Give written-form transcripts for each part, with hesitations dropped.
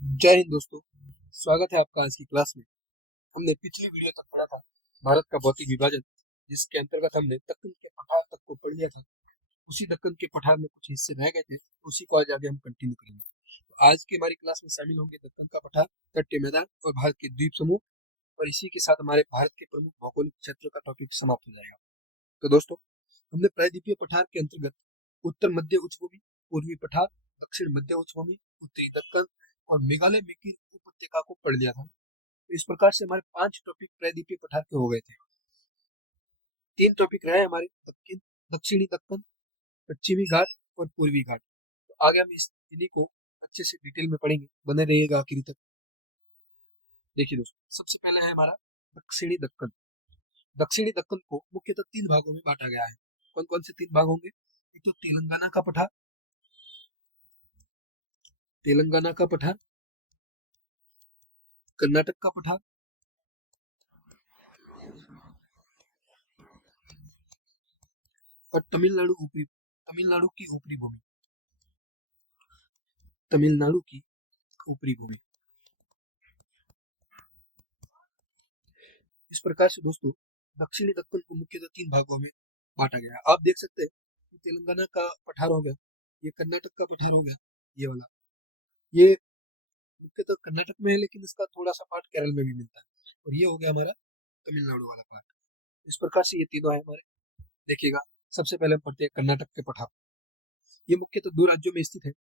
जय हिंद दोस्तों। स्वागत है आपका आज की क्लास में। हमने पिछली वीडियो तक पढ़ा था भारत का भौतिक विभाजन, जिसके अंतर्गत हमने दक्कन के पठार तक को पढ़ लिया था। उसी दक्कन के पठार में कुछ हिस्से रह गए थे, उसी को आज आगे हम कंटिन्यू करेंगे। तो आज की हमारी क्लास में शामिल होंगे दक्कन का पठार, तटीय मैदान और भारत के द्वीप समूह, और इसी के साथ हमारे भारत के प्रमुख भौगोलिक क्षेत्र का टॉपिक समाप्त हो जाएगा। तो दोस्तों, हमने प्रायद्वीपीय पठार के अंतर्गत उत्तर मध्य उच्चभूमि, पूर्वी पठार, दक्षिण मध्य उच्चभूमि, उत्तरी दक्कन और मेघालय मिकिर उपत्यका को पढ़ लिया था। तो इस प्रकार से हमारे 5 टॉपिक प्रायद्वीपीय पठार के हो गए थे। 3 टॉपिक रहे हमारे दक्षिणी दक्कन, पश्चिमी घाट और पूर्वी घाट। तो आगे हम इस इन्हीं को अच्छे से डिटेल में पढ़ेंगे, बने रहिएगा आखिरी तक। देखिए दोस्तों, सबसे पहले है हमारा दक्षिणी दक्कन। दक्षिणी दक्कन को मुख्यतः 3 भागों में बांटा गया है। कौन कौन से 3 भाग होंगे? एक तो तेलंगाना का पठार, कर्नाटक का पठार और तमिलनाडु की ऊपरी भूमि। तमिलनाडु की ऊपरी भूमि। इस प्रकार से दोस्तों, दक्षिणी दक्कन को मुख्यतः 3 भागों में बांटा गया है। आप देख सकते हैं कि तेलंगाना का पठार हो गया, ये कर्नाटक का पठार हो गया, ये वाला, ये मुख्यतः कर्नाटक में है, लेकिन इसका थोड़ा सा पार्ट केरल में भी मिलता है, और ये हो गया हमारा तमिलनाडु वाला पार्ट। इस प्रकार से ये तीनों है हमारे। देखिएगा, सबसे पहले हम पढ़ते हैं कर्नाटक के पठार। ये मुख्यतः 2 राज्यों में स्थित है।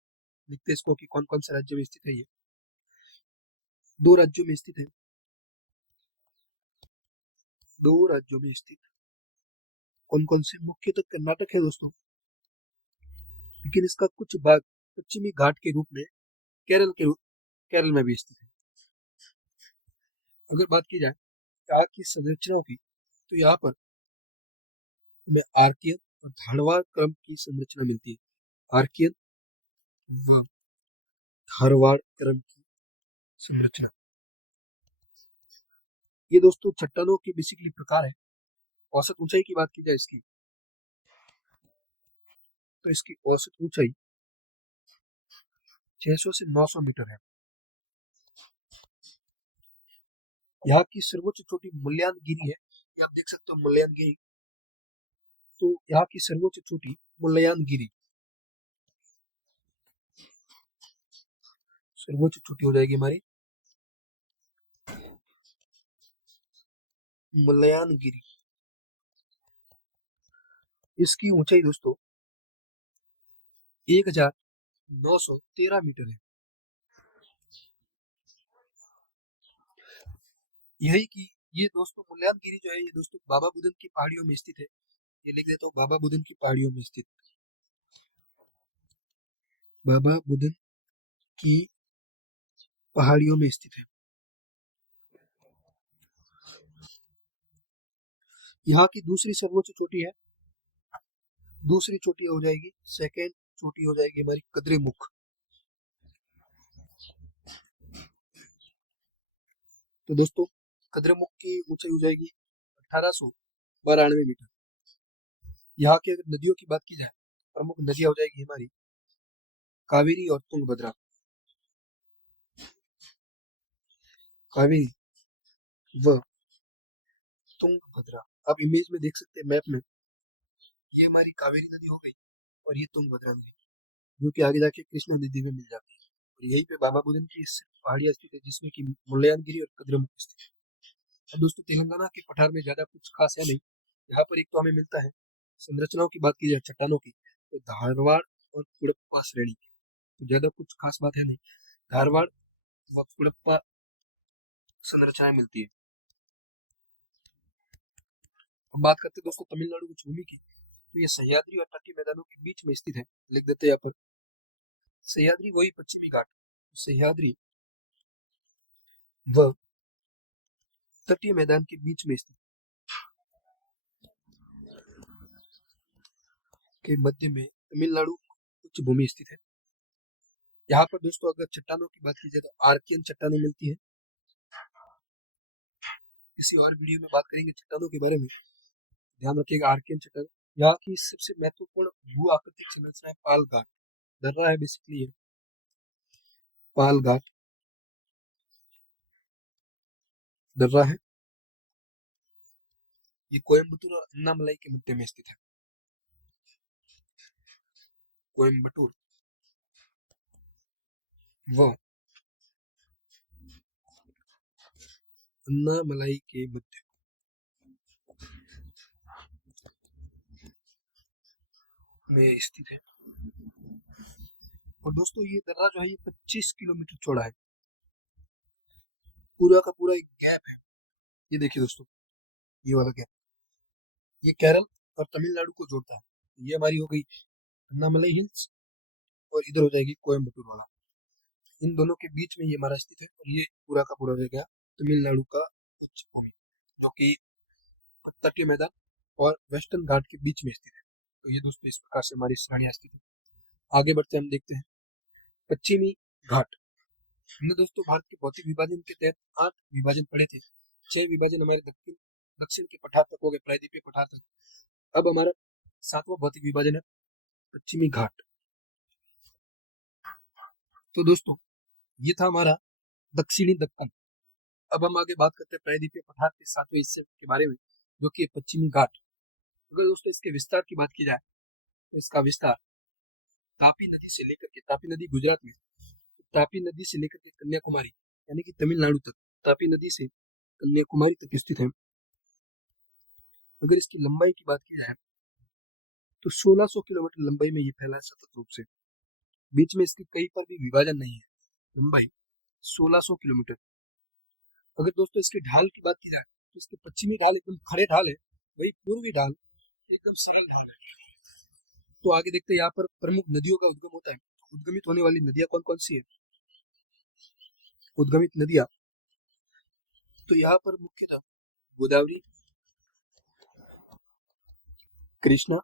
लिखते हैं इसको कि कौन कौन से राज्यों में स्थित है। ये 2 राज्यों में स्थित है। 2 राज्यों में स्थित कौन कौन से? मुख्यतः कर्नाटक है दोस्तों, लेकिन इसका कुछ भाग पश्चिमी घाट के रूप में केरल में भी स्थित है। अगर बात की जाए यहाँ की संरचनाओं की, तो यहाँ पर हमें आर्कियन और धारवाड़ क्रम की संरचना मिलती है। आर्कियन व धारवाड़ क्रम की संरचना। ये दोस्तों चट्टानों के बेसिकली प्रकार है। औसत ऊंचाई की बात की जाए इसकी, तो इसकी औसत ऊंचाई 600 से 900 मीटर है। यहाँ की सर्वोच्च चोटी मुल्लायनगिरी है। ये आप देख सकते हो मुल्लायनगिरी। तो यहाँ की सर्वोच्च चोटी मुल्लायनगिरी, सर्वोच्च चोटी हो जाएगी हमारी मुल्लायनगिरी। इसकी ऊंचाई दोस्तों 1913 मीटर है। यही की ये दोस्तों मुल्लायनगिरी जो है, ये दोस्तों बाबा बुदन की पहाड़ियों में स्थित है। ये लिख देता हूँ, बाबा बुदन की पहाड़ियों में स्थित। बाबा बुदन की पहाड़ियों में स्थित है। यहाँ की दूसरी सर्वोच्च चोटी है। दूसरी चोटी हो जाएगी, सेकेंड चोटी हो जाएगी हमारी कद्रेमुख। तो दोस्तों, कद्रेमुख की ऊंचाई हो जाएगी 1892 मीटर। यहाँ की अगर नदियों की बात की जाए, प्रमुख नदियां हो जाएगी हमारी कावेरी और तुंगभद्रा। कावेरी व तुंगभद्रा। आप इमेज में देख सकते हैं, मैप में, ये हमारी कावेरी नदी हो गई और ये तुंगभद्रा नदी, जो कि आगे जाके कृष्णा नदी में मिल जाती है। और यहीं पे बाबा बुदन की पहाड़ियां स्थित है, जिसमें कि मुल्लायनगिरी और कद्रेमुख स्थित है। अब दोस्तों, तेलंगाना के पठार में ज्यादा कुछ खास है नहीं। यहाँ पर एक तो हमें मिलता है, संरचनाओं की बात की जाए चट्टानों की, तो धारवाड़ और कुड़प्पा श्रेणी की। तो ज्यादा कुछ खास बात है नहीं। धारवाड़ व कुड़प्पा संरचनाएं मिलती है। अब बात करते हैं दोस्तों तमिलनाडु की भूमि की, तो ये सह्याद्री और तटीय मैदानों के बीच में स्थित है। लिख देते हैं यहाँ पर सह्याद्री वही पश्चिमी घाट, सह्याद्री व तटीय मैदान के बीच में स्थित के मध्य में तमिलनाडु उच्च भूमि स्थित है। यहाँ पर दोस्तों अगर चट्टानों की बात की जाए, तो आर्कियन चट्टानें मिलती है। किसी और वीडियो में बात करेंगे चट्टानों के बारे में, ध्यान रखिएगा। आर्कियन चट्टान। यहाँ की सबसे महत्वपूर्ण भू आकृतिक संरचना है पाल घाट। दर्रा है बेसिकली, पाल घाट। दर्रा है। ये कोयम्बटूर और अन्नामलाई के मध्य में स्थित है। कोयम्बटूर व अन्नामलाई के मध्य में स्थित है। और दोस्तों ये दर्रा जो है ये 25 किलोमीटर चौड़ा है। पूरा का पूरा एक गैप है। ये देखिए दोस्तों, ये वाला गैप, ये केरल और तमिलनाडु को जोड़ता है। ये हमारी हो गई अन्नामलाई हिल्स और इधर हो जाएगी कोयम्बटूर वाला। इन दोनों के बीच में ये हमारा स्थित है और ये पूरा का पूरा रह गया तमिलनाडु का उच्च भूमि, जो कि तटीय मैदान और वेस्टर्न घाट के बीच में स्थित है। तो ये दोस्तों इस प्रकार से हमारी श्रेणियां स्थित है। आगे बढ़ते हम देखते हैं पश्चिमी घाट। हमने दोस्तों भारत के भौतिक विभाजन के तहत 8 विभाजन पढ़े थे। 6 विभाजन हमारे दक्षिण के पठार तक हो गए, प्रायद्वीपीय पठार तक। अब हमारा 7वां भौतिक विभाजन है पश्चिमी घाट। तो दोस्तों ये था हमारा दक्षिणी दक्कन। अब हम आगे बात करते हैं प्रायद्वीपीय पठार के 7वें हिस्से के बारे में, जो कि पश्चिमी घाट। अगर दोस्तों इसके विस्तार की बात की जाए तो इसका विस्तार तापी नदी से लेकर के, तापी नदी गुजरात में, तापी नदी से लेकर के कन्याकुमारी यानी कि तमिलनाडु तक, तापी नदी से कन्याकुमारी तक स्थित है। अगर इसकी लंबाई की बात की जाए तो 1600 किलोमीटर लंबाई में ये फैला है सतत रूप से। बीच में इसके कहीं पर भी विभाजन नहीं है। लंबाई 1600 किलोमीटर। अगर दोस्तों इसकी ढाल की बात की जाए तो इसके पश्चिमी ढाल एकदम खड़े ढाल है, वही पूर्वी ढाल एकदम सरल ढाल है। तो आगे देखते हैं यहाँ पर प्रमुख नदियों का उद्गम होता है। उद्गमित होने वाली नदियां कौन कौन सी है? उद्गमित नदियां तो यहाँ पर मुख्यतः गोदावरी, कृष्णा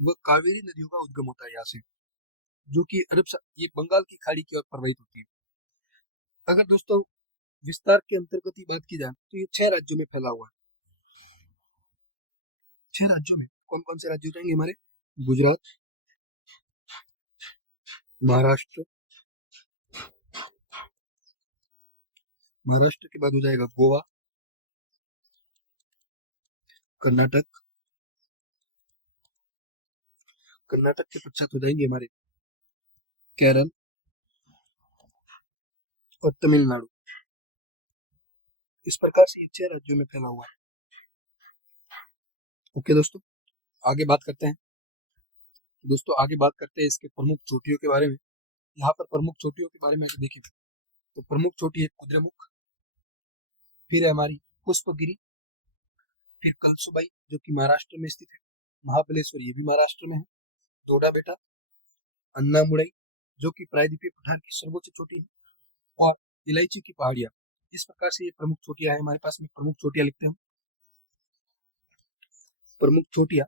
व कावेरी नदियों का उद्गम होता है यहाँ से, जो कि ये बंगाल की खाड़ी की ओर प्रवाहित होती है। अगर दोस्तों विस्तार के अंतर्गत ही बात की जाए तो ये 6 राज्यों में फैला हुआ है। 6 राज्यों में कौन कौन से राज्य हो जाएंगे हमारे? गुजरात, महाराष्ट्र, महाराष्ट्र के बाद हो जाएगा गोवा, कर्नाटक, कर्नाटक के पश्चात हो जाएंगे हमारे केरल और तमिलनाडु। इस प्रकार से ये 6 राज्यों में फैला हुआ है। ओके दोस्तों, आगे बात करते हैं। दोस्तों आगे बात करते हैं इसके प्रमुख चोटियों के बारे में। यहाँ पर प्रमुख चोटियों के बारे में अगर देखें तो प्रमुख चोटी है कुद्रेमुख, फिर है हमारी पुष्पगिरी, फिर कलसुबाई जो कि महाराष्ट्र में स्थित है, महाबलेश्वर ये भी महाराष्ट्र में है, दोडा बेटा, अन्नामुड़ई जो कि प्रायद्वीपीय पठार की सर्वोच्च चोटी है, और इलायची की पहाड़ियां। इस प्रकार से ये प्रमुख चोटियां है हमारे पास में। प्रमुख चोटियां लिखते हैं हम, प्रमुख चोटियां।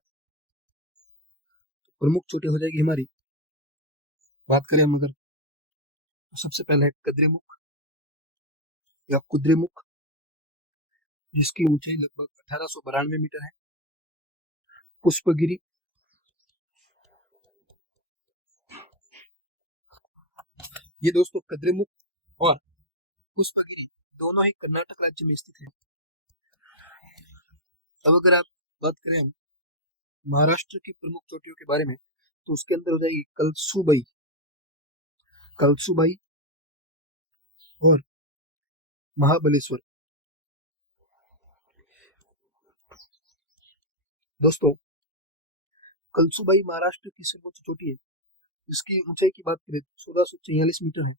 तो प्रमुख चोटी हो जाएगी हमारी, बात करें हम अगर तो सबसे पहले है कद्रेमुख या कुद्रेमुख, जिसकी ऊंचाई लगभग 1892 मीटर है। पुष्पगिरी, ये दोस्तों कद्रेमुख और पुष्पगिरी दोनों ही कर्नाटक राज्य में स्थित है। अब अगर आप बात करें हम महाराष्ट्र की प्रमुख चोटियों के बारे में तो उसके अंदर हो जाएगी कलसुबाई, कलसुबाई और महाबलेश्वर। दोस्तों कलसुबाई महाराष्ट्र की सर्वोच्च चोटी है, जिसकी ऊंचाई की बात करें 1646 मीटर है।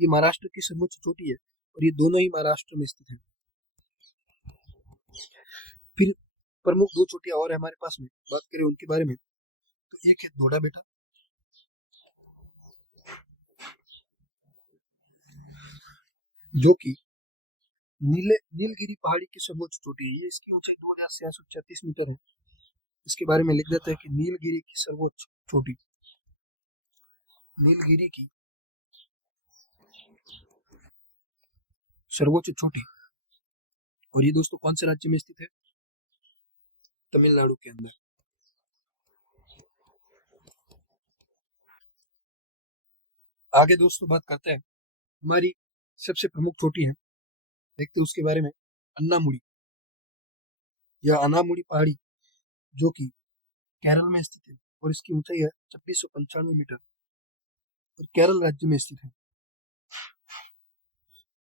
ये महाराष्ट्र की सर्वोच्च चोटी है और ये दोनों ही महाराष्ट्र में स्थित है। फिर प्रमुख 2 चोटियां और है हमारे पास में, बात करें उनके बारे में तो एक है दोडा बेटा, जो कि नीलगिरी पहाड़ी की सर्वोच्च चोटी है। ये इसकी ऊंचाई 2636 मीटर है। इसके बारे में लिख देते हैं कि नीलगिरी की सर्वोच्च चोटी, नीलगिरी की सर्वोच्च चोटी। और ये दोस्तों कौन से राज्य में स्थित है? तमिलनाडु के अंदर। आगे दोस्तों बात करते हैं हमारी सबसे प्रमुख चोटी है देखते हैं उसके बारे में। अन्नामुड़ी या अनामुड़ी पहाड़ी जो कि केरल में स्थित है और इसकी ऊंचाई है 2695 मीटर और केरल राज्य में स्थित है।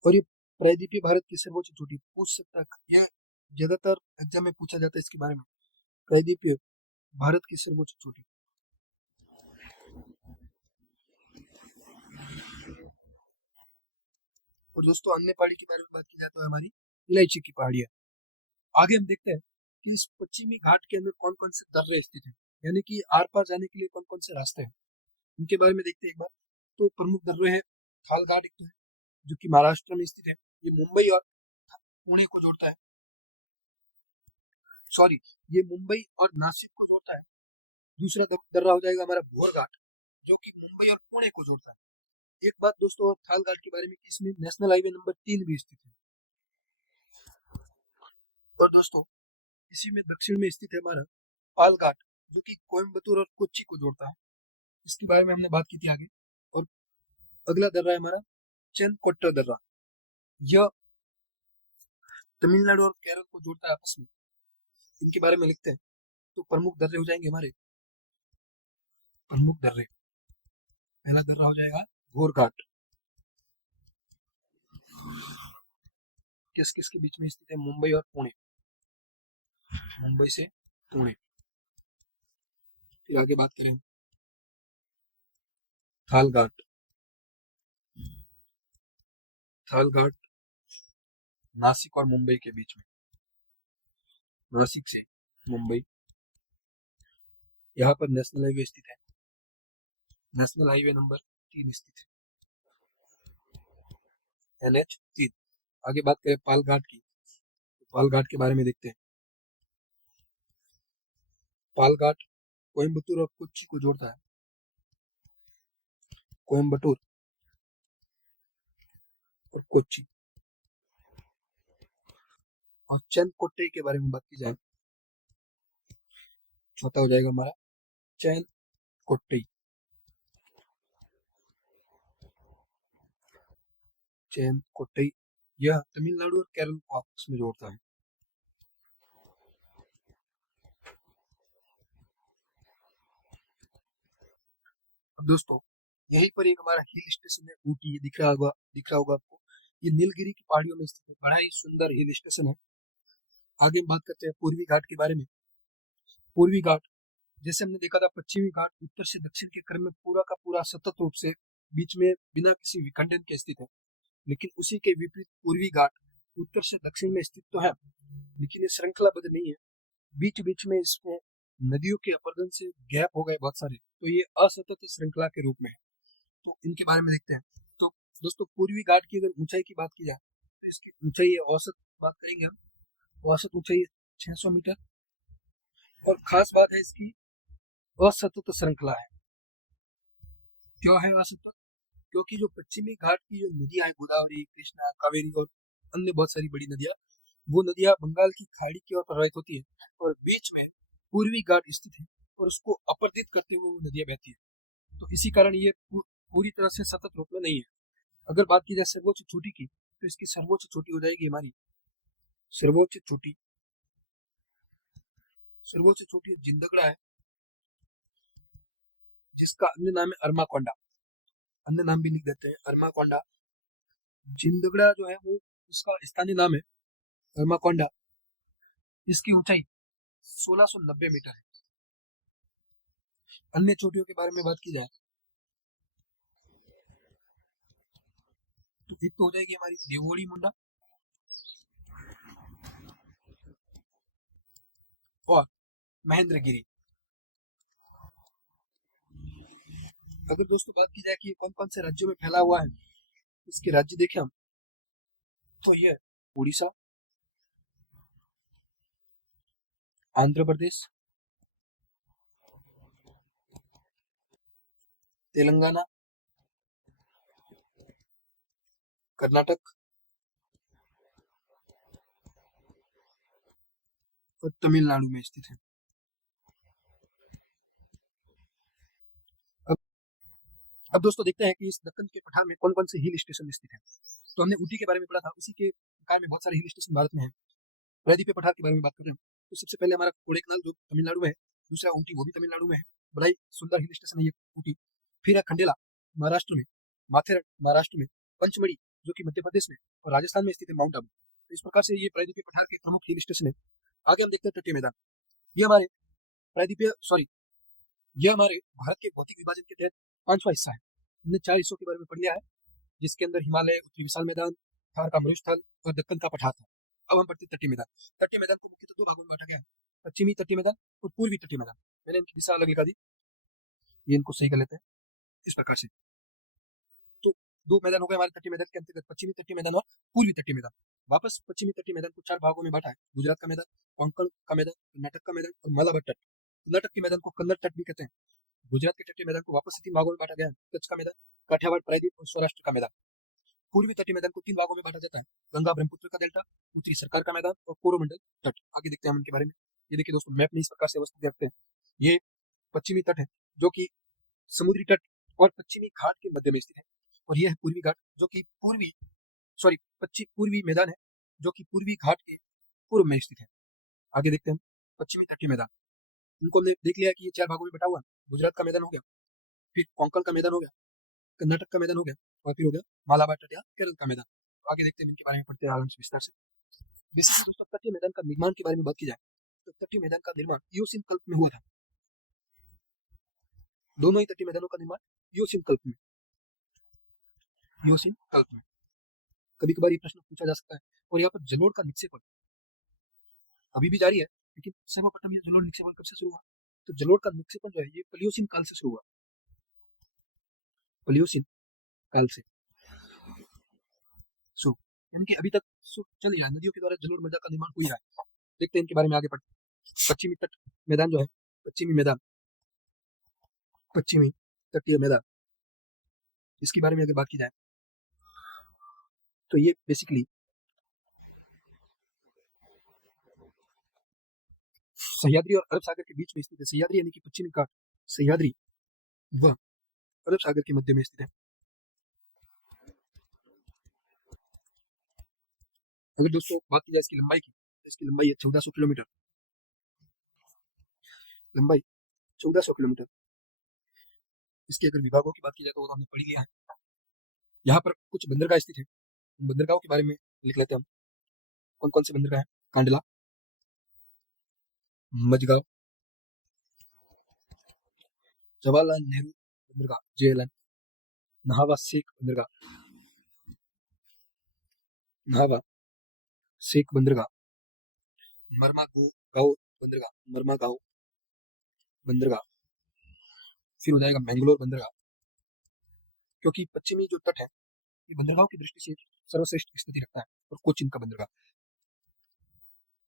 और ये प्रायद्वीपीय भारत की सर्वोच्च चोटी पूछ सकता है, यह ज्यादातर एग्जाम में पूछा जाता है इसके बारे में। प्रायद्वीपीय भारत की सर्वोच्च चोटी। और दोस्तों अन्य पहाड़ी के बारे में बात की जाए तो हमारी इलायची की पहाड़ी है। आगे हम देखते हैं कि इस पश्चिमी घाट के अंदर कौन कौन से दर्रे स्थित हैं, यानी कि आर पार जाने के लिए कौन कौन से रास्ते हैं, इनके बारे में देखते हैं एक बार। तो प्रमुख दर्रे हैं थाल घाट, एक तो है जो कि महाराष्ट्र में स्थित है, ये मुंबई और पुणे को जोड़ता है। सॉरी, ये मुंबई और नासिक को जोड़ता है। दूसरा दर्रा हो जाएगा हमारा भोर घाट जो कि मुंबई और पुणे को जोड़ता है। एक बात दोस्तों थाल घाट के बारे में कि इसमें नेशनल हाईवे नंबर 3 भी स्थित है। और दोस्तों इसी में दक्षिण में स्थित है हमारा पाल घाट जो कि कोयम्बतूर और कोच्चि को जोड़ता है। इसके बारे में हमने बात की थी आगे। और अगला दर्रा है हमारा चेनकोट्टा दर्रा, यह तमिलनाडु और केरल को जोड़ता है आपस में। इनके बारे में लिखते हैं। तो प्रमुख दर्रे हो जाएंगे हमारे प्रमुख दर्रे। पहला दर्रा हो जाएगा घोर घाट, किस किस के बीच में स्थित है, मुंबई और पुणे, मुंबई से पुणे। फिर आगे बात करें थाल घाट। थाल घाट नासिक और मुंबई के बीच में, नासिक से मुंबई, यहाँ पर नेशनल हाईवे स्थित है, नेशनल हाईवे नंबर 3 स्थित है, NH 3। आगे बात करें पाल घाट की, तो पाल घाट के बारे में देखते हैं। पाल घाट कोयम्बतूर और कोच्चि को जोड़ता है, कोयम्बटूर और कोच्चि। और चेनकोट्टई के बारे में बात की जाए, चौथा हो जाएगा हमारा चेनकोट्टई। चेनकोट्टई यह तमिलनाडु और केरल को आपस में जोड़ता है। अब दोस्तों यहीं पर एक हमारा हिल स्टेशन है ऊटी, ये दिख रहा होगा आपको। ये नीलगिरी की पहाड़ियों में स्थित है, बड़ा ही सुंदर हिल स्टेशन है। आगे हम बात करते हैं पूर्वी घाट के बारे में। पूर्वी घाट जैसे हमने देखा था पश्चिमी घाट उत्तर से दक्षिण के क्रम में पूरा का पूरा सतत रूप से बीच में बिना किसी विखंडन के स्थित है, लेकिन उसी के विपरीत पूर्वी घाट उत्तर से दक्षिण में स्थित तो है लेकिन ये श्रृंखलाबद्ध नहीं है। बीच बीच में इसमें नदियों के अपरदन से गैप हो गए बहुत सारे, तो ये असतत श्रृंखला के रूप में है। तो इनके बारे में देखते हैं। तो दोस्तों पूर्वी घाट की अगर ऊंचाई की बात की जाए तो इसकी ऊंचाई है औसत बात करेंगे हम, औसत ऊंचाई 600 मीटर। और खास बात है इसकी असतत श्रृंखला है। क्यों है असतत? क्योंकि जो पश्चिमी घाट की जो नदियां हैं गोदावरी, कृष्णा, कावेरी और अन्य बहुत सारी बड़ी नदियां, वो नदियां बंगाल की खाड़ी की ओर प्रवाहित होती है और बीच में पूर्वी घाट स्थित है और उसको अपरदित करते हुए वो नदियां बहती है। तो इसी कारण ये पूरी तरह से सतत रूप में नहीं है। अगर बात की जाए सर्वोच्च चोटी की तो इसकी सर्वोच्च चोटी हो जाएगी हमारी सर्वोच्च चोटी। सर्वोच्च चोटी जिंदगड़ा है जिसका अन्य नाम है अरमाकोंडा, अन्य नाम भी लिख देते हैं अरमाकोंडा। जिंदगड़ा जो है वो उसका स्थानीय नाम है अरमाकोंडा। इसकी ऊंचाई 1690 मीटर है। अन्य चोटियों के बारे में बात की जाए तो एक तो हो जाएगी हमारी देवोड़ी मुंडा और महेंद्रगिरी। अगर दोस्तों बात की जाए कि कौन कौन से राज्यों में फैला हुआ है, इसके राज्य देखें हम तो ये उड़ीसा, आंध्र प्रदेश, तेलंगाना, कर्नाटक और तमिलनाडु में स्थित है। अब अब दोस्तों देखते हैं कि इस दक्कन के पठार में कौन कौन से हिल स्टेशन स्थित हैं। तो हमने ऊटी के बारे में पढ़ा था, उसी के प्रकार में बहुत सारे हिल स्टेशन भारत में है। प्रायद्वीपीय पठार के बारे में बात कर रहे हैं तो सबसे पहले हमारा कोडेकनाल जो तमिलनाडु में है, दूसरा ऊटी वो भी तमिलनाडु में है, बड़ा ही सुंदर हिल स्टेशन है ये ऊटी। फिर है खंडेला महाराष्ट्र में, माथेरन महाराष्ट्र में, पंचमढ़ी जो कि मध्य प्रदेश में, और राजस्थान में स्थित है माउंट आबू। तो इस प्रकार से ये प्रायद्वीपीय पठार के प्रमुख हिल स्टेशन है। आगे हम देखते हैं तटीय मैदान। ये हमारे प्रायद्वीपीय सॉरी यह हमारे भारत के भौतिक विभाजन के तहत पांचवा हिस्सा है। हमने 4 हिस्सों के बारे में पढ़ लिया है, जिसके अंदर हिमालय, उत्तरी विशाल मैदान, थार का मरुस्थल और दक्कन का पठार था। अब हम पढ़ते हैं तटीय मैदान। तटीय मैदान को मुख्यतः 2 भागों में बांटा गया है, पश्चिमी तटीय मैदान और पूर्वी तटीय मैदान। मैंने इनकी दिशा अलग लिखा दी, ये इनको सही कर लेते हैं इस प्रकार से। तो 2 मैदान हो गए हमारे तटीय मैदान के अंतर्गत, पश्चिमी तटीय मैदान और पूर्वी तटीय मैदान। वापस पश्चिमी तटीय मैदान को 4 भागों में बांटा है, गुजरात का मैदान, कोंकण का मैदान, कर्नाटक का मैदान और मालाबार तट। कर्नाटक के मैदान को कन्नड़ तट भी कहते हैं। गुजरात के तटीय मैदान को वापस से 3 भागों में बांटा गया है, कच्छ का मैदान, काठियावाड़, प्रायद्वीप और सौराष्ट्र का मैदान। पूर्वी तटीय मैदान को 3 भागों में बांटा जाता है, गंगा ब्रह्मपुत्र का डेल्टा, उत्तरी सरकार का मैदान और कोरोमंडल तट। आगे देखते हैं हम इनके बारे में। ये देखिए दोस्तों, मैप में इस प्रकार से अवस्थित देखते हैं। ये पश्चिमी तट है जो कि समुद्री तट और पश्चिमी घाट के मध्य में स्थित है, और यह है पूर्वी घाट जो कि पूर्वी मैदान है जो कि पूर्वी घाट के पूर्व में स्थित है। आगे देखते हैं पश्चिमी तटीय मैदान। इनको हमने देख लिया कि ये 4 भागों में बटा हुआ है। गुजरात का मैदान हो गया, फिर कोंकण का मैदान हो गया, कर्नाटक का मैदान हो गया, और फिर हो गया मालाबार तट या केरल का मैदान। तो आगे देखते हैं इनके बारे में, पढ़ते हैं आराम से विस्तार से। बेसिकली दोस्तों, तटीय मैदान का निर्माण के बारे में बात की जाए तो तटीय मैदान का निर्माण इयोसीन कल्प में हुआ था। दोनों ही तटीय मैदानों का निर्माण इयोसीन कल्प में। कभी कभार ये प्रश्न पूछा जा सकता है। और यहाँ पर जलोढ़ का निक्षेपण अभी भी जारी है, लेकिन सर्वप्रथम ये जलोढ़ निक्षेपण कब से शुरू हुआ? तो जलोढ़ का निक्षेपण जो है ये प्लियोसीन काल से शुरू हुआ। प्लियोसीन काल से शुरू, यानी कि अभी तक चल रहा है, नदियों के द्वारा जलोढ़ मृदा का निर्माण हो ही रहा है। देखते हैं इनके बारे में आगे पढ़ते हैं। पश्चिमी तट मैदान जो है, पश्चिमी तटीय मैदान, इसके बारे में अगर बात की जाए तो ये बेसिकली सह्याद्री और अरब सागर के बीच में स्थित है। सह्याद्री यानी कि पश्चिमी घाट, सह्याद्री व अरब सागर के मध्य में स्थित है। अगर दोस्तों बात की जाए इसकी लंबाई की, तो इसकी लंबाई है 1400 किलोमीटर। लंबाई 1400 किलोमीटर। इसके अगर विभागों की बात की जाए तो वो तो हमने पढ़ लिया है। यहाँ पर कुछ बंदरगाह स्थित है, उन बंदरगाहों के बारे में लिख लेते हैं हम। कौन कौन से बंदरगाह है? कांडला, मझगांव, जवाहरलाल नेहरू बंदरगाह JLN, नाहवा शेख बंदरगाह, मरमा बंदरगाह, फिर हो जाएगा मैंगलोर बंदरगाह, क्योंकि पश्चिमी जो तट है ये बंदरगाहों की दृष्टि से सर्वश्रेष्ठ स्थिति रखता है। और कोचिन का बंदरगाह,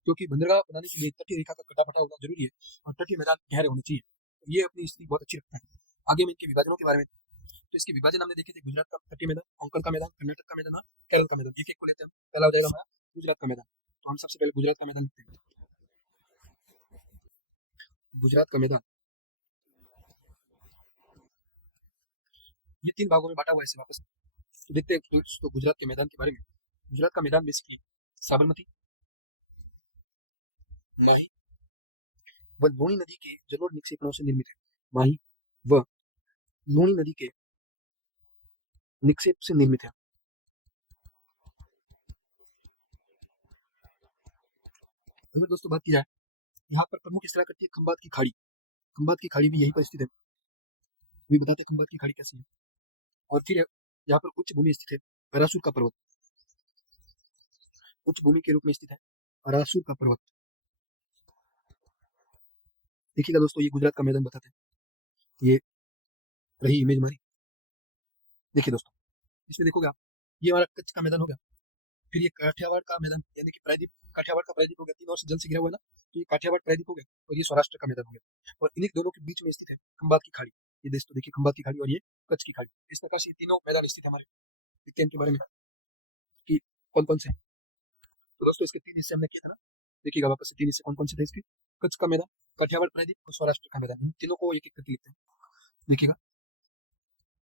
क्योंकि बंदरगाह बनाने के लिए तटीय रेखा का कटापटा होना जरूरी है और तटीय मैदान गहरे होने चाहिए, तो ये अपनी स्थिति बहुत अच्छी रखता है। आगे में इनके विभाजनों के बारे में, तो इसके विभाजन हमने देखे थे, गुजरात का तटीय मैदान, कोंकण का मैदान, कर्नाटक का मैदान और केरल का मैदान। एक एक को लेते हैं। पहला हो जाएगा हमारा गुजरात का मैदान। तो हम सबसे पहले गुजरात का मैदान लिखते हैं। गुजरात का मैदान ये 3 भागों में बांटा हुआ है इसे वापस। तो देखते हैं तो गुजरात के मैदान के बारे में। गुजरात का मैदान बेसिकली साबरमती, माही व लूणी नदी के जलोढ़ निक्षेपणों से निर्मित है। माही व लूणी नदी के निक्षेप से निर्मित है। अगर दोस्तों बात की जाए, यहाँ पर प्रमुख स्थल करती है खंबात की खाड़ी। खंबात की खाड़ी भी यहीं पर स्थित है। अभी बताते हैं खंबात की खाड़ी कैसी है। और फिर यहाँ पर उच्च भूमि स्थित है, अरासुर का पर्वत। उच्च भूमि के रूप में स्थित है अरासुर का पर्वत। देखिएगा दोस्तों, ये गुजरात का मैदान बताते हैं। ये रही इमेज हमारी। देखिए दोस्तों, इसमें देखोगे आप, ये हमारा कच्छ का मैदान हो गया। फिर ये काठियावाड़ का मैदान, यानी कि प्रायद्वीप, काठियावाड़ का प्रायद्वीप हो गया, 3 ओर से जल से घिरा हुआ है ना, तो ये काठियावाड़ प्रायद्वीप हो गया। और ये सौराष्ट्र का मैदान हो गया। और इन्हीं दोनों के बीच में स्थित है खंबात की खाड़ी। ये दोस्तों देखिए, खंबात की खाड़ी और ये कच्छ की खाड़ी। इस प्रकार से ये तीनों मैदान स्थित है हमारे। देखते हैं इनके बारे में कि कौन कौन से हैं। तो दोस्तों इसके 3 हिस्से हमने किए थे ना, देखिएगा वापस से 3 हिस्से कौन कौन से थे इसके। कच्छ का मैदान, काठियावाड़ प्रायद्वीप और सौराष्ट्र का मैदान। इन तीनों को एक एक करके लिखते हैं। देखिएगा,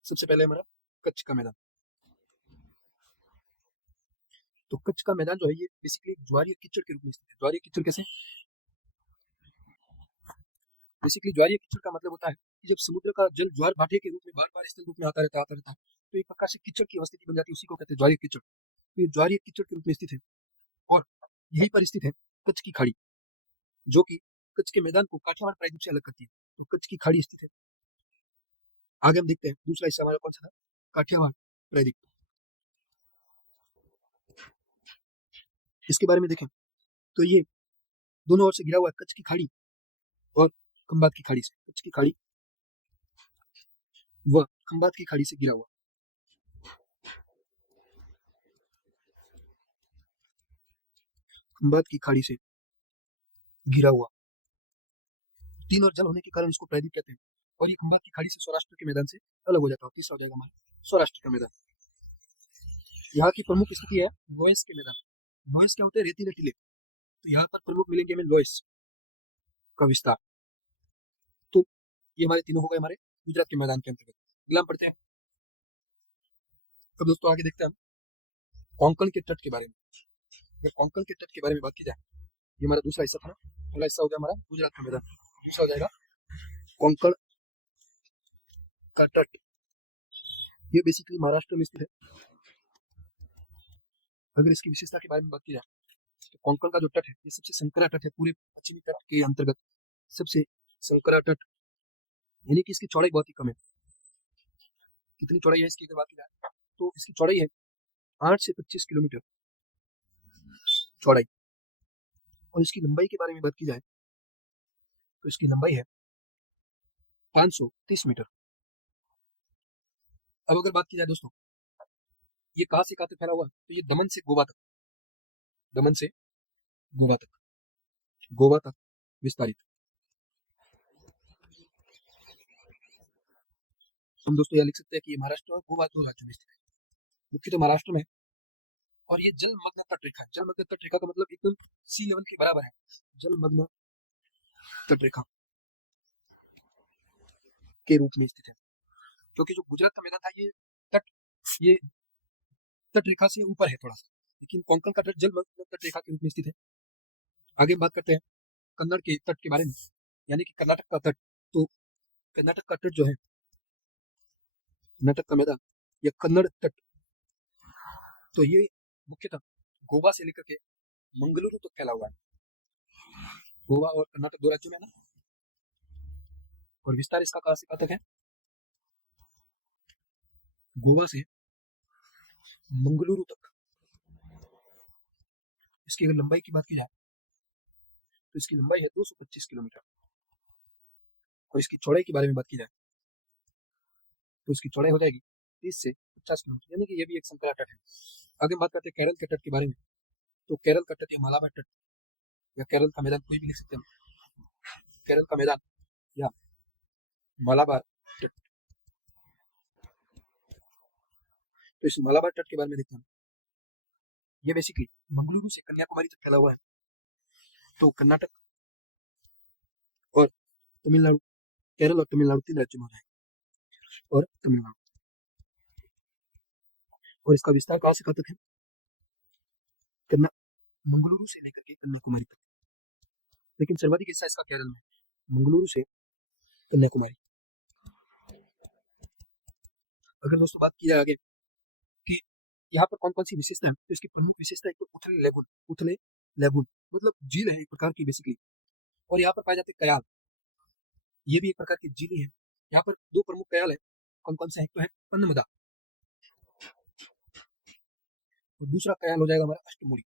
सबसे पहले हमारा कच्छ का मैदान। तो कच्छ का मैदान जो है ये बेसिकली ज्वारीय कीचड़ के रूप में स्थित है। ज्वारीय कीचड़ कैसे? बेसिकली ज्वारीय कीचड़ का मतलब होता है कि जब समुद्र का जल ज्वार भाटे के रूप में बार बार स्थल रूप में आता रहता है, तो एक प्रकार से कीचड़ की अवस्थिति बन जाती है, उसी को कहते हैं ज्वारीय कीचड़। तो ये ज्वारीय कीचड़ के रूप में स्थित है और यही पर स्थित है कच्छ की खाड़ी, जो कि कच्छ के मैदान को काठियावाड़ प्रायद्वीप से अलग करती है। तो कच्छ की खाड़ी स्थित है। आगे हम देखते हैं दूसरा हिस्सा हमारा कौन सा था, काठियावाड़ प्रायद्वीप। इसके बारे में देखें तो ये दोनों ओर से घिरा हुआ है कच्छ की खाड़ी और खंबात की खाड़ी से। कच्छ की खाड़ी व खंबात की खाड़ी से घिरा हुआ, खंबात की खाड़ी से घिरा हुआ, तीन और जल होने के कारण इसको प्रायद्वीप कहते हैं। और ये खंबात की खाड़ी से सौराष्ट्र के मैदान से अलग हो जाता है। तीसरा हो जाएगा हमारा सौराष्ट्र का मैदान। यहाँ की प्रमुख स्थिति है लोयस के मैदान। लोयस क्या होते हैं? रेतीले टीले। तो यहाँ पर प्रमुख मिलेंगे हमें लोयस का विस्तार। तो ये हमारे तीनों हो गए हमारे गुजरात के मैदान के अंतर्गत। अगला हम पढ़ते हैं। अब दोस्तों आगे देखते हैं हम कोंकण के तट के बारे में। अगर कोंकण के तट के बारे में बात की जाए, ये हमारा दूसरा हिस्सा था ना। पहला हिस्सा हो गया हमारा गुजरात का मैदान, दूसरा हो जाएगा कोंकण का तट। ये बेसिकली महाराष्ट्र में स्थित है। अगर इसकी विशेषता के बारे में बात की जाए तो कोंकण का जो तट है ये सबसे संकरा तट है पूरे पश्चिमी तट के अंतर्गत। सबसे संकरा तट, यानी कि इसकी चौड़ाई बहुत ही कम है। कितनी चौड़ाई है इसकी अगर बात की जाए तो इसकी चौड़ाई है 8 से 25 किलोमीटर चौड़ाई। और इसकी लंबाई के बारे में बात की जाए तो इसकी लंबाई है 530 मीटर। अब अगर बात की जाए दोस्तों ये कहाँ से कहाँ तक फैला हुआ है, तो ये दमन से गोवा तक, दमन से गोवा तक, गोवा तक विस्तारित। हम दोस्तों यह लिख सकते हैं कि ये महाराष्ट्र और गोवा दो राज्यों में स्थित है। मुख्यतः महाराष्ट्र में, और ये जलमग्न तट रेखा है। जलमग्न तट रेखा का मतलब एकदम सी लेवल के बराबर है। जलमग्न तट रेखा के रूप में स्थित है, क्योंकि जो गुजरात का मैदान था ये तट रेखा से ऊपर है थोड़ा सा, लेकिन कोंकण का तट जलमग्न तट रेखा के रूप में स्थित है। आगे बात करते हैं कन्नड़ के तट के बारे में, यानी कि कर्नाटक का तट। तो कर्नाटक का तट जो है, कर्नाटक का मैदान या कन्नड़ तट, तो ये मुख्यतः गोवा से लेकर के मंगलुरु तक फैला हुआ है। गोवा और कर्नाटक दो राज्यों में है ना। और विस्तार इसका कहाँ से कहाँ तक है? गोवा से मंगलुरु तक। इसकी अगर लंबाई की बात की जाए तो इसकी लंबाई है 225 किलोमीटर। और इसकी चौड़ाई के बारे में बात की जाए तो इसकी चौड़ाई हो जाएगी 30 से 50 किलोमीटर, यानी कि ये भी एक संकरा तट है। आगे बात करते हैं केरल के तट के बारे में। तो केरल का तट या मालाबार तट या केरल का मैदान कोई भी लिख सकते हैं। केरल का मैदान या मालाबार तट। तो इस मालाबार तट के बारे में देखते हैं। ये बेसिकली मंगलुरु से कन्याकुमारी तक फैला हुआ है। तो कर्नाटक और तमिलनाडु, केरल और तमिलनाडु तीन राज्यों में हो जाएगा। और तमिलनाडु, और इसका विस्तार कहाँ से कहाँ तक है? कन्या मंगलुरु से लेकर के कन्याकुमारी तक, लेकिन सर्वाधिक हिस्सा इसका केरल में, मंगलुरु से कन्याकुमारी। अगर दोस्तों बात की जाए आगे कि यहाँ पर कौन कौन सी विशेषता है, तो इसकी प्रमुख विशेषता एक तो उथले लेगुन। उथले लेगुन मतलब झील है एक प्रकार की बेसिकली। और यहाँ पर पाए जाते कयाल, ये भी एक प्रकार की झील ही है। यहाँ पर दो प्रमुख कयाल है। कौन कौन सा है? तो है पन्नमदा, और दूसरा कयाल हो जाएगा हमारा अष्टमुड़ी।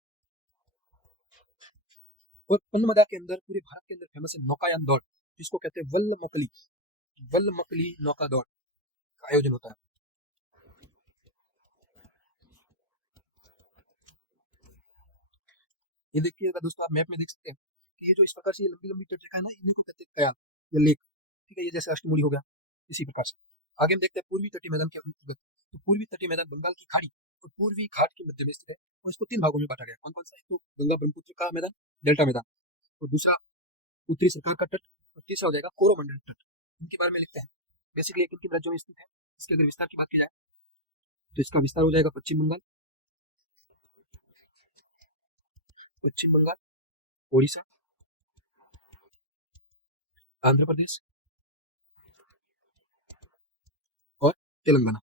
और पन्नमदा के अंदर पूरे भारत के अंदर फेमस है नौकायान दौड़, जिसको कहते हैं वल्लमकली नौका दौड़ का आयोजन होता है। ये देखिएगा दोस्तों, आप मैप में देख सकते हैं कि ये जो इस प्रकार से ये लंबी लंबी तटरेखा है ना, इन्हीं को कहते हैं कयाल या लेक। ठीक है, ये जैसे अष्टमुड़ी हो गया इसी प्रकार से। आगे हम देखते हैं पूर्वी तटीय मैदान के अंतर्गत। तो पूर्वी तटीय मैदान बंगाल की खाड़ी और पूर्वी घाट के मध्य में स्थित है, और इसको तीन भागों में बांटा गया। कौन कौन सा? एक तो गंगा ब्रह्मपुत्र का मैदान, डेल्टा मैदान, और दूसरा उत्तरी सरकार का तट, और तीसरा हो जाएगा कोरोमंडल तट। इनके बारे में लिखते हैं बेसिकली किन किन राज्यों में स्थित है। इसके अगर विस्तार की बात की जाए तो इसका विस्तार हो जाएगा पश्चिम बंगाल, पश्चिम बंगाल, ओडिशा, आंध्र प्रदेश और तेलंगाना।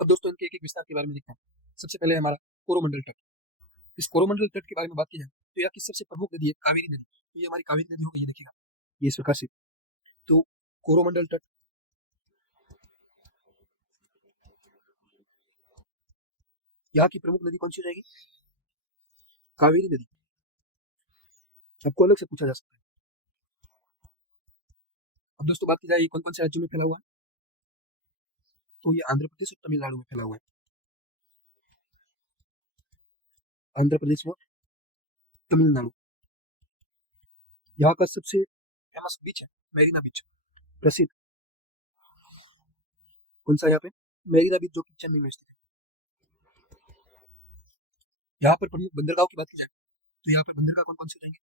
अब दोस्तों इनके एक एक विस्तार के बारे में देखते हैं। सबसे पहले हमारा कोरोमंडल तट। इस कोरोमंडल तट के बारे में बात की जाए तो यहाँ की सबसे प्रमुख नदी है कावेरी नदी। तो ये हमारी कावेरी नदी हो गई, ये देखिएगा ये इस प्रकार से। तो कोरोमंडल तट, यहाँ की प्रमुख नदी कौन सी हो जाएगी? कावेरी नदी। आपको अलग से पूछा जा सकता है। अब दोस्तों बात की जाए कौन कौन से राज्यों में फैला हुआ है, तो ये आंध्र प्रदेश और तमिलनाडु में फैला हुआ है। आंध्र प्रदेश और तमिलनाडु। यहाँ का सबसे फेमस बीच है मेरीना बीच, प्रसिद्ध। कौन सा यहाँ पे? मेरीना बीच, जो कि चेन्नई में स्थित है। यहाँ पर प्रमुख बंदरगाहों की बात की जाए तो यहाँ पर बंदरगाह कौन कौन से रहेंगे?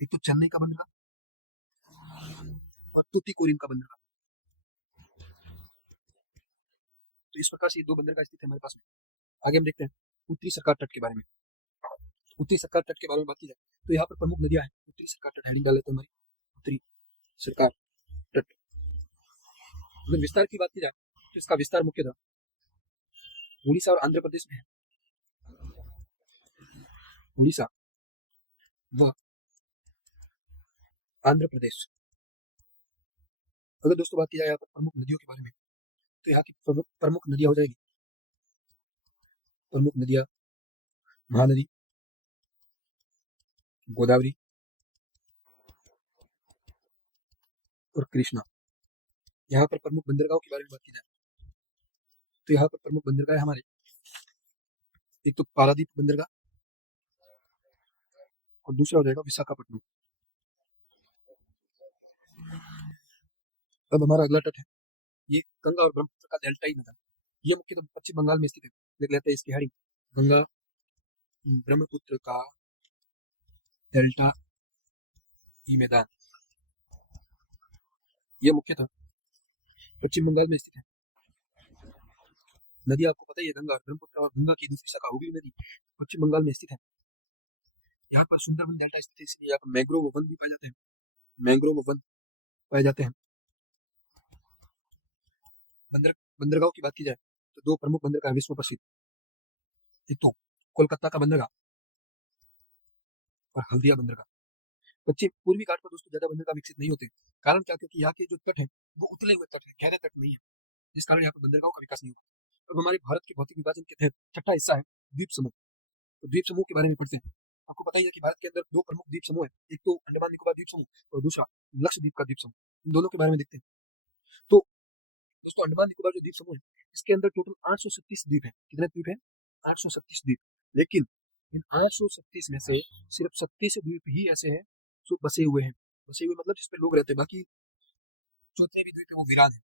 एक तो चेन्नई का बंदरगाह और तूतीकोरिन का बंदरगाह। तो इस प्रकार से ये दो बंदरगाह स्थित है हमारे पास में। आगे हम देखते हैं उत्तरी सरकार तट के बारे में। उत्तरी सरकार तट के बारे में बात की जाए तो यहाँ पर प्रमुख नदियां हैं। उत्तरी सरकार तट हेडिंग डाल लेते हैं हमारी, उत्तरी सरकार तट। अगर विस्तार की बात की जाए तो इसका विस्तार मुख्यतः उड़ीसा और आंध्र प्रदेश में है। उड़ीसा व आंध्र प्रदेश। अगर दोस्तों बात की जाए यहाँ पर प्रमुख नदियों के बारे में तो यहाँ की प्रमुख नदियां हो जाएगी, प्रमुख नदियां महानदी, गोदावरी और कृष्णा। यहाँ पर प्रमुख बंदरगाहों के बारे में बात की जाए तो यहाँ पर प्रमुख बंदरगाह है हमारे, एक तो पारादीप बंदरगाह और दूसरा हो जाएगा विशाखापट्टनम। अब हमारा अगला तट है, ये गंगा और ब्रह्मपुत्र का डेल्टाई मैदान। ये मुख्यतः पश्चिम बंगाल में स्थित है। देख लेते हैं इसकी हेडिंग, गंगा ब्रह्मपुत्र का डेल्टाई मैदान। ये मुख्यतः पश्चिम बंगाल में स्थित है। नदी आपको पता ही है, गंगा और ब्रह्मपुत्र, और गंगा की दूसरी शाखा हुगली नदी पश्चिम बंगाल में स्थित है। यहाँ पर सुंदरबन डेल्टा स्थित है, इसलिए यहाँ पर मैंग्रोव वन भी पाए जाते हैं, मैंग्रोव वन पाए जाते हैं। बंदरगाहों की बात की जाए तो दो प्रमुख बंदरगाह विश्व प्रसिद्ध, एक तो कोलकाता का बंदरगाह और हल्दिया बंदरगाह। पश्चिम पूर्वी घाट पर दोस्तों ज्यादा बंदरगाह विकसित नहीं होते। कारण क्या? क्योंकि यहाँ के जो तट है वो उतले हुए तट है, गहरे तट नहीं है, जिस कारण यहाँ पर बंदरगाहों का विकास नहीं हुआ। अब हमारे भारत के भौतिक विभाजन के तहत छठा हिस्सा है द्वीप समूह। तो द्वीप समूह के बारे में पढ़ते हैं। आपको पता ही है कि भारत के अंदर दो प्रमुख द्वीप समूह है, एक तो अंडमान निकोबार द्वीप समूह और दूसरा लक्षद्वीप का द्वीप समूह। इन दोनों के बारे में देखते हैं। तो दोस्तों अंडमान निकोबार जो द्वीप समूह है, इसके अंदर टोटल 837 द्वीप है। कितने द्वीप है? 837 द्वीप। लेकिन इन 837 में से सिर्फ 37 द्वीप ही ऐसे हैं जो बसे हुए हैं। बसे हुए मतलब जिस पे लोग रहते हैं, बाकी जितने भी द्वीप है वो वीरान है।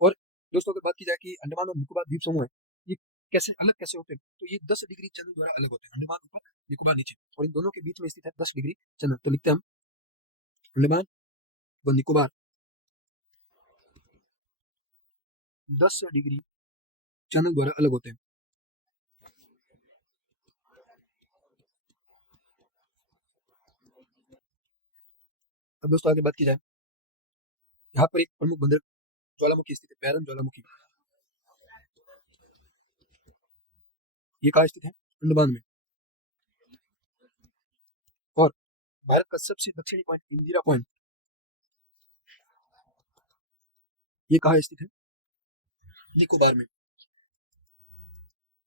और दोस्तों अगर बात की जाए कि अंडमान और निकोबार द्वीप समूह है, ये कैसे अलग कैसे होते हैं, तो ये 10 डिग्री चंद्र द्वारा अलग होते हैं। अंडमान ऊपर, निकोबार नीचे, और इन दोनों के बीच में स्थित है 10 डिग्री चंद्र। तो लिखते हैं हम अंडमान व निकोबार 10 डिग्री चंद्र द्वारा अलग होते हैं। अब दोस्तों आगे बात की जाए, यहाँ पर एक प्रमुख बंदर ज्वालामुखी स्थित है, पैरन ज्वालामुखी। ये कहाँ स्थित है? अंडमान में। और भारत का सबसे दक्षिणी पॉइंट इंदिरा पॉइंट, ये कहाँ स्थित है? निकोबार में।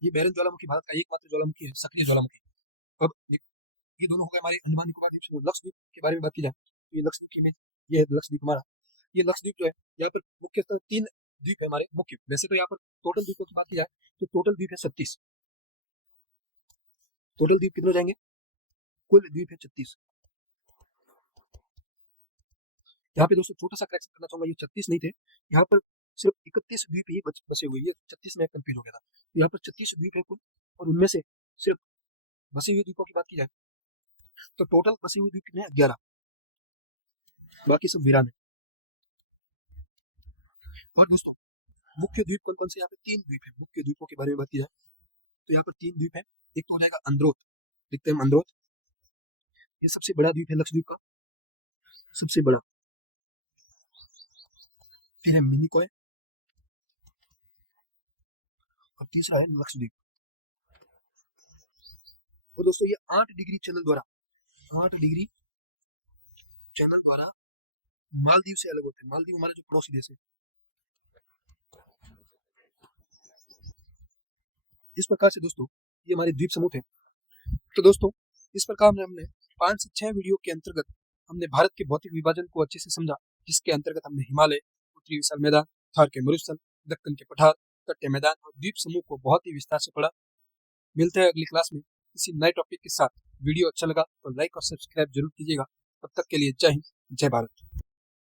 ये बैरन ज्वालामुखी भारत का एकमात्र ज्वालामुखी है, सक्रिय ज्वालामुखी। अब ये दोनों हो गए हमारे अंडमान निकोबार द्वीप समूह। लक्षद्वीप के बारे में बात की जाए तो ये लक्षद्वीप की इमेज, ये है लक्षद्वीप हमारा। ये लक्षद्वीप जो है, यहाँ पर मुख्यतः 3 द्वीप है हमारे मुख्य। वैसे तो यहाँ पर टोटल द्वीपों की बात की जाए तो टोटल द्वीप है 36। टोटल द्वीप कितने हो जाएंगे? कुल द्वीप है 36। यहाँ पे दोस्तों छोटा सा करेक्शन करना चाहूंगा, ये 36 नहीं थे, यहाँ पर सिर्फ 31 द्वीप ही बसे हुए। ये 36 में कंफ्यूज हो गया था। तो यहाँ पर 36 द्वीप है कुल, और उनमें से सिर्फ बसे हुए द्वीपों की बात की जाए तो टोटल बसे हुए द्वीप कितने हैं? 11। बाकी सब वीरान है। और दोस्तों मुख्य द्वीप कौन कौन से? यहाँ पे 3 द्वीप है। मुख्य द्वीपों के बारे में बात की जाए तो यहाँ पर 3 द्वीप है। एक तो हो जाएगा अंद्रोथ, लिखते हैं हम अंद्रोथ। ये सबसे बड़ा द्वीप है लक्षद्वीप का, सबसे बड़ा। फिर है मिनिकॉय और तीसरा है लक्षद्वीप। और दोस्तों ये 8 डिग्री चैनल द्वारा, 8 डिग्री चैनल द्वारा मालदीव से अलग होते हैं। मालदीव हमारा जो पड़ोसी देश है। इस प्रकार से दोस्तों ये हमारे द्वीप समूह थे। तो दोस्तों इस प्रकार हमने 5 से 6 वीडियो के अंतर्गत हमने भारत के भौतिक विभाजन को अच्छे से समझा, जिसके अंतर्गत हमने हिमालय, उत्तरी विशाल मैदान, थार के मरुस्थल, दक्कन के पठार, तटीय मैदान और द्वीप समूह को बहुत ही विस्तार से पढ़ा। मिलते हैं अगली क्लास में किसी नए टॉपिक के साथ। वीडियो अच्छा लगा तो लाइक और सब्सक्राइब जरूर कीजिएगा। तब तक के लिए जय हिंद, जय भारत।